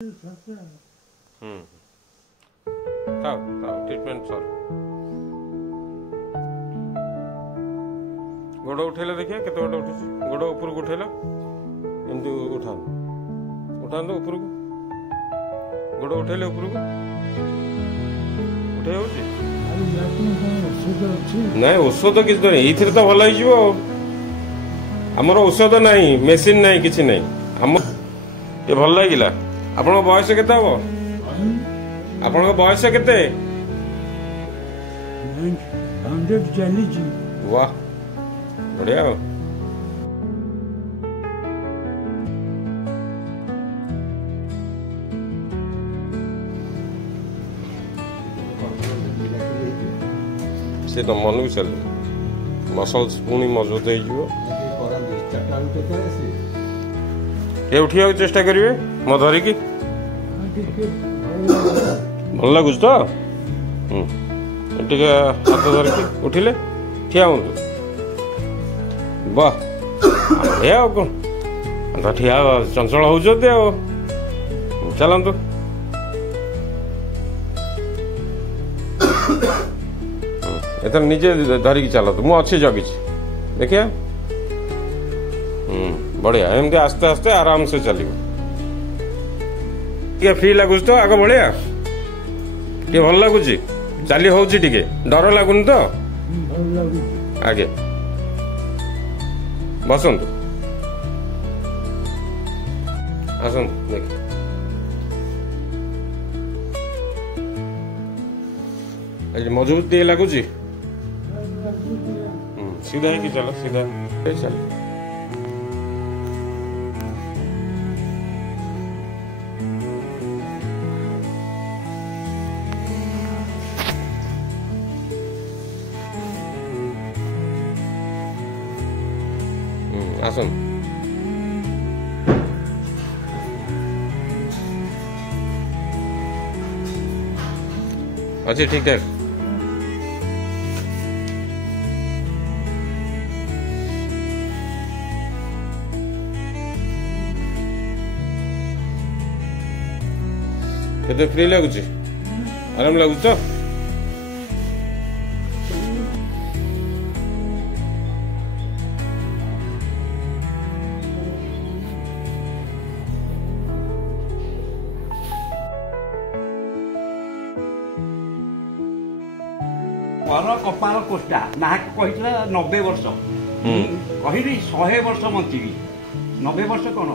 treatment sir गोड़ उठेल देखिए के गोड़ उठी गोड़ ऊपर को उठेल एमती उठा उठा ऊपर को गोड़ उठेले ऊपर को उठे ना औषध किसी तो नहीं ये तो भल हो आमर औषध नहीं मेसीन नहीं किसी नहीं आम ये भल लगे आपण बयस केते हम आपण बयस केते वाह बढ़िया से तो मन भी चल मसल्स पुणी मजबूत हो उठिया चेष्टा करेंगे मो धरिकी भल लगुच तो हाथ धरिकी उठिले ठिया हूँ वाह बढ़िया कौन तो ठिया चंचल हो चलतु एथर निजे धरिकी चलतु मु अच्छी जगी देखिए बढ़िया एमती आस्ते आस्ते आराम से चलो फ्री लगुच तो आग बढ़िया टे भल लगुच चली हो डर लगुनि तो आगे बसंतु आसंतु देख मजबूत टे लगुच सीधा ही चलो सीधा चल आसन अच्छे ठीक ठाक केते फ्री लगुच आराम लगुच तो कपाल कोष्टा ना कही 90 वर्ष कहली 100 वर्ष बंची 90 वर्ष कौन